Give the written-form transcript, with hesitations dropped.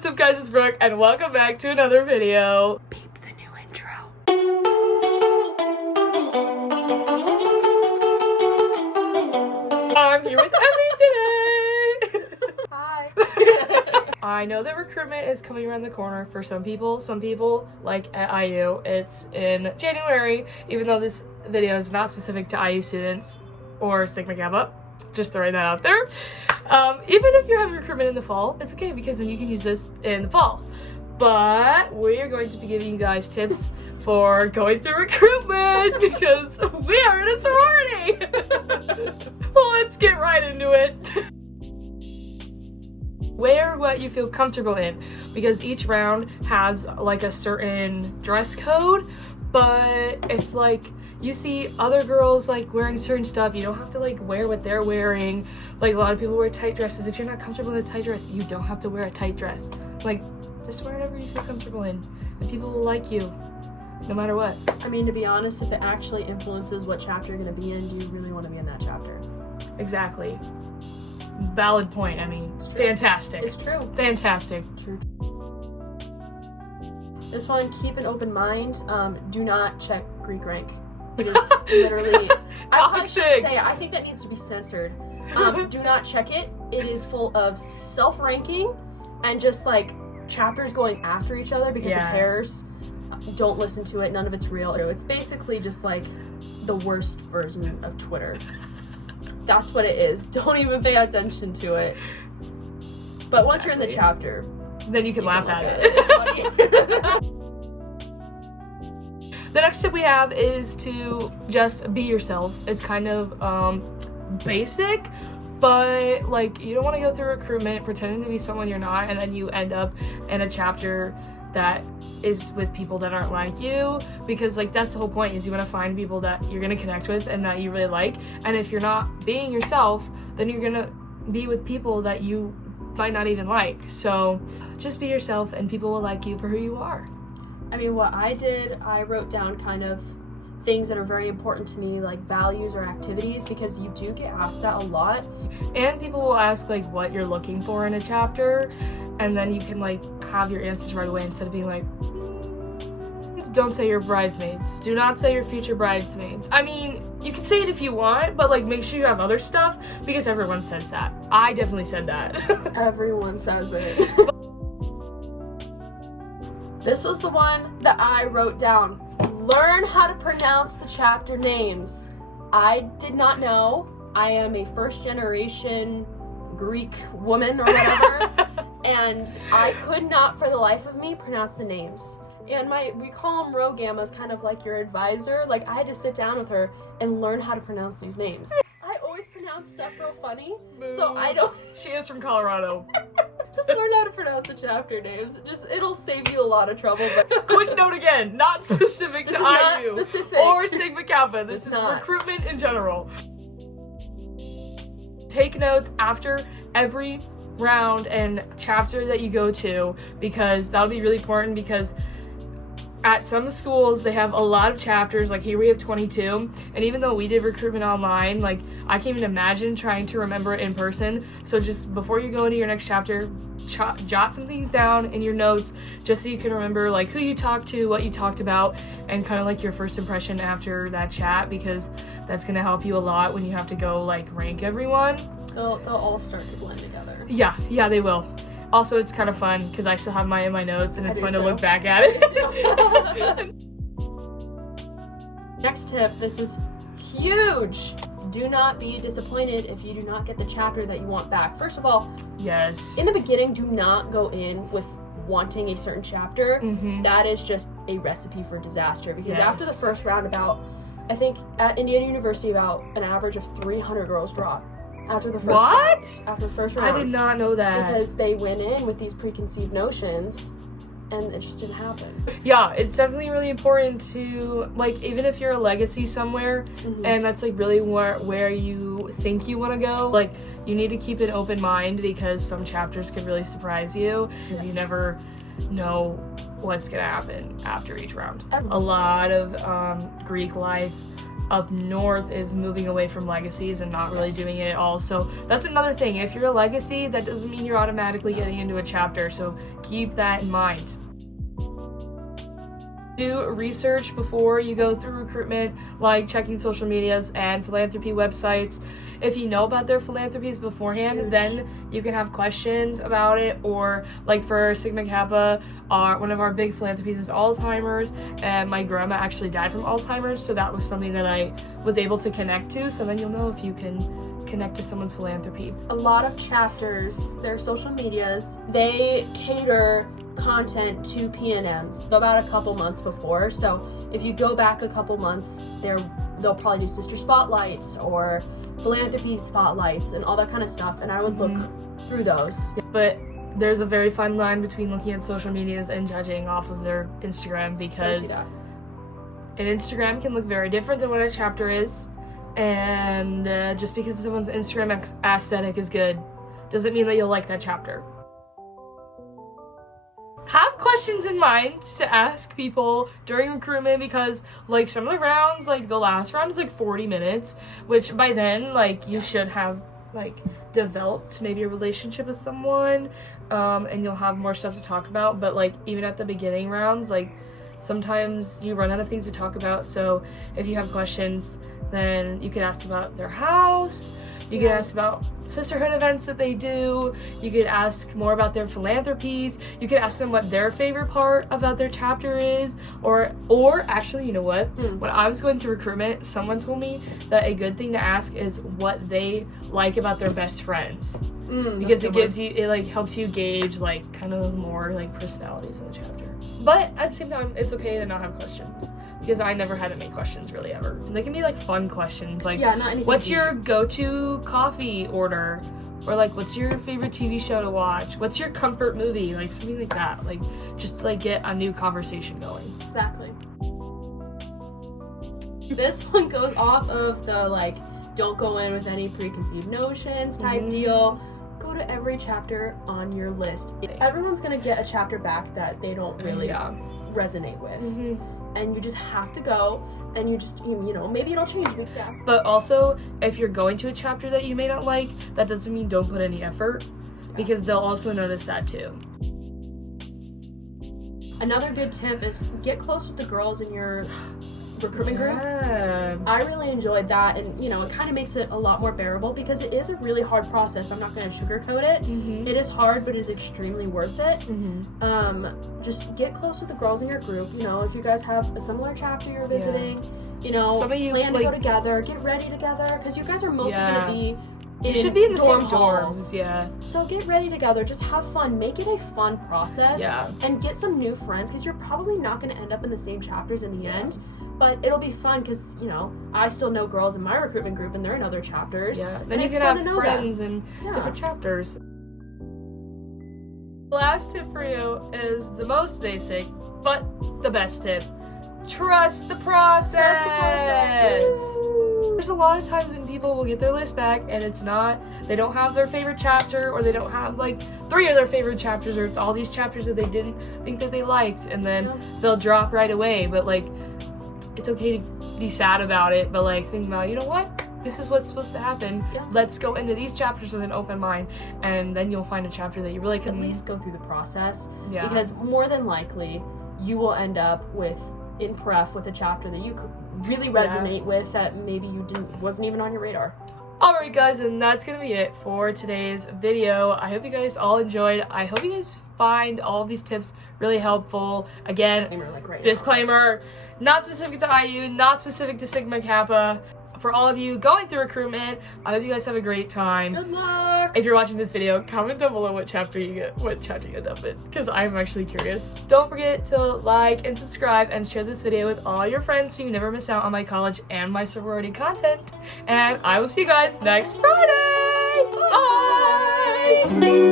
What's up guys, it's Brooke and welcome back to another video. Peep the new intro. I'm here with Emmy today. Hi. I know that recruitment is coming around the corner for some people. Some people, like at IU, it's in January, even though this video is not specific to IU students or Sigma Kappa. Just throwing that out there. Even if you're having recruitment in the fall, it's okay because then you can use this in the fall. But we are going to be giving you guys tips for going through recruitment because we are in a sorority. Well, let's get right into it. Wear what you feel comfortable in because each round has like a certain dress code, but if like you see other girls like wearing certain stuff, you don't have to like wear what they're wearing. Like a lot of people wear tight dresses. If you're not comfortable in a tight dress, you don't have to wear a tight dress. Like just wear whatever you feel comfortable in and people will like you no matter what. I mean, to be honest, if it actually influences what chapter you're going to be in, do you really want to be in that chapter? Exactly. Valid point. I mean, fantastic. It's true. Fantastic. True. This one, keep an open mind. Do not check Greek rank. It is literally I think that needs to be censored. Do not check it. It is full of self-ranking and just like chapters going after each other because of pairs. Don't listen to it. None of it's real. It's basically just like the worst version of Twitter. That's what it is. Don't even pay attention to it. But once you're in the chapter, then you can laugh at it. It's funny. The next tip we have is to just be yourself. It's kind of basic, but like you don't want to go through recruitment pretending to be someone you're not and then you end up in a chapter that is with people that aren't like you, because like that's the whole point, is you want to find people that you're going to connect with and that you really like. And if you're not being yourself, then you're going to be with people that you might not even like. So just be yourself and people will like you for who you are. I mean, what I did, I wrote down kind of things that are very important to me, like values or activities, because you do get asked that a lot. And people will ask like what you're looking for in a chapter, and then you can like have your answers right away instead of being like, don't say your bridesmaids. Do not say your future bridesmaids. I mean, you can say it if you want, but like make sure you have other stuff because everyone says that. I definitely said that. Everyone says it. This was the one that I wrote down. Learn how to pronounce the chapter names. I did not know. I am a first generation Greek woman or whatever, and I could not for the life of me pronounce the names. And we call them Rho Gammas, kind of like your advisor. Like I had to sit down with her and learn how to pronounce these names. I always pronounce stuff real funny, so I don't. She is from Colorado. Just learn how to pronounce the chapter names. It'll save you a lot of trouble. But quick note again, not specific to IU not specific. or Sigma Kappa. This is not. Recruitment in general. Take notes after every round and chapter that you go to, because that'll be really important, because at some schools they have a lot of chapters. Like here we have 22, and even though we did recruitment online, like I can't even imagine trying to remember it in person. So just before you go into your next chapter, jot some things down in your notes just so you can remember like who you talked to, what you talked about, and kind of like your first impression after that chat, because that's going to help you a lot when you have to go like rank everyone. They'll all start to blend together. Yeah, they will. Also, it's kind of fun because I still have mine in my notes and it's fun to look back at it. Next tip, this is huge. Do not be disappointed if you do not get the chapter that you want back. First of all, yes, in the beginning, do not go in with wanting a certain chapter. That is just a recipe for disaster, because after the first round, I think at Indiana University, about an average of 300 girls drop. After the first round. After the first round. I did not know that. Because they went in with these preconceived notions and it just didn't happen. Yeah, it's definitely really important to, like, even if you're a legacy somewhere and that's like really where you think you want to go, like you need to keep an open mind, because some chapters could really surprise you, because you never know what's gonna happen after each round. A lot of Greek life up north is moving away from legacies and not really doing it at all. So that's another thing. If you're a legacy, that doesn't mean you're automatically getting into a chapter. So keep that in mind. Do research before you go through recruitment, like checking social medias and philanthropy websites. If you know about their philanthropies beforehand, then you can have questions about it. Or like for Sigma Kappa, one of our big philanthropies is Alzheimer's, and my grandma actually died from Alzheimer's, so that was something that I was able to connect to. So then you'll know if you can connect to someone's philanthropy. A lot of chapters, their social medias, they cater content to PNMs about a couple months before. So if you go back a couple months, they'll probably do sister spotlights or philanthropy spotlights and all that kind of stuff, and I would look through those. But there's a very fine line between looking at social medias and judging off of their Instagram, because an Instagram can look very different than what a chapter is, and just because someone's Instagram aesthetic is good doesn't mean that you'll like that chapter. Have questions in mind to ask people during recruitment, because like some of the rounds, like the last round is like 40 minutes, which by then like you should have like developed maybe a relationship with someone, and you'll have more stuff to talk about. But like even at the beginning rounds, like sometimes you run out of things to talk about. So if you have questions, then you could ask about their house, you could ask about sisterhood events that they do, you could ask more about their philanthropies, you could ask them what their favorite part about their chapter is, or actually, you know what? When I was going to recruitment, someone told me that a good thing to ask is what they like about their best friends. Because it like helps you gauge like kind of more like personalities in the chapter. But at the same time, it's okay to not have questions, because I never had any questions really ever. They can be like fun questions, like what's your go-to coffee order, or like what's your favorite TV show to watch, what's your comfort movie, like something like that, like just to, like get a new conversation going. Exactly. This one goes off of the like don't go in with any preconceived notions type deal. Go to every chapter on your list. Everyone's gonna get a chapter back that they don't really resonate with, and you just have to go, and you just, you know, maybe it'll change. But also, if you're going to a chapter that you may not like, that doesn't mean don't put any effort, because they'll also notice that too. Another good tip is get close with the girls in your recruitment group. I really enjoyed that, and you know, it kind of makes it a lot more bearable, because it is a really hard process. I'm not going to sugarcoat it. It is hard, but it is extremely worth it. Just get close with the girls in your group. You know, if you guys have a similar chapter you're visiting, you know, some of you plan to go together, get ready together, because you guys are mostly going to be you should be in the same halls. dorms. So get ready together, just have fun, make it a fun process, and get some new friends, because you're probably not going to end up in the same chapters in the end. But it'll be fun, because, you know, I still know girls in my recruitment group, and they're in other chapters. Then you can have friends in different chapters. The last tip for you is the most basic, but the best tip. Trust the process. Trust the process. Woo! There's a lot of times when people will get their list back, and they don't have their favorite chapter, or they don't have like 3 of their favorite chapters, or it's all these chapters that they didn't think that they liked, and then they'll drop right away. But like, it's okay to be sad about it, but like think about, you know what? This is what's supposed to happen. Let's go into these chapters with an open mind, and then you'll find a chapter that you really can at least go through the process. Because more than likely, you will end up in pref with a chapter that you could really resonate with, that maybe wasn't even on your radar. Alright guys, and that's gonna be it for today's video. I hope you guys all enjoyed. I hope you guys find all of these tips really helpful. Again, disclaimer, not specific to IU, not specific to Sigma Kappa. For all of you going through recruitment, I hope you guys have a great time. Good luck! If you're watching this video, comment down below what chapter you end up in, because I'm actually curious. Don't forget to like and subscribe and share this video with all your friends so you never miss out on my college and my sorority content. And I will see you guys next Friday! Bye!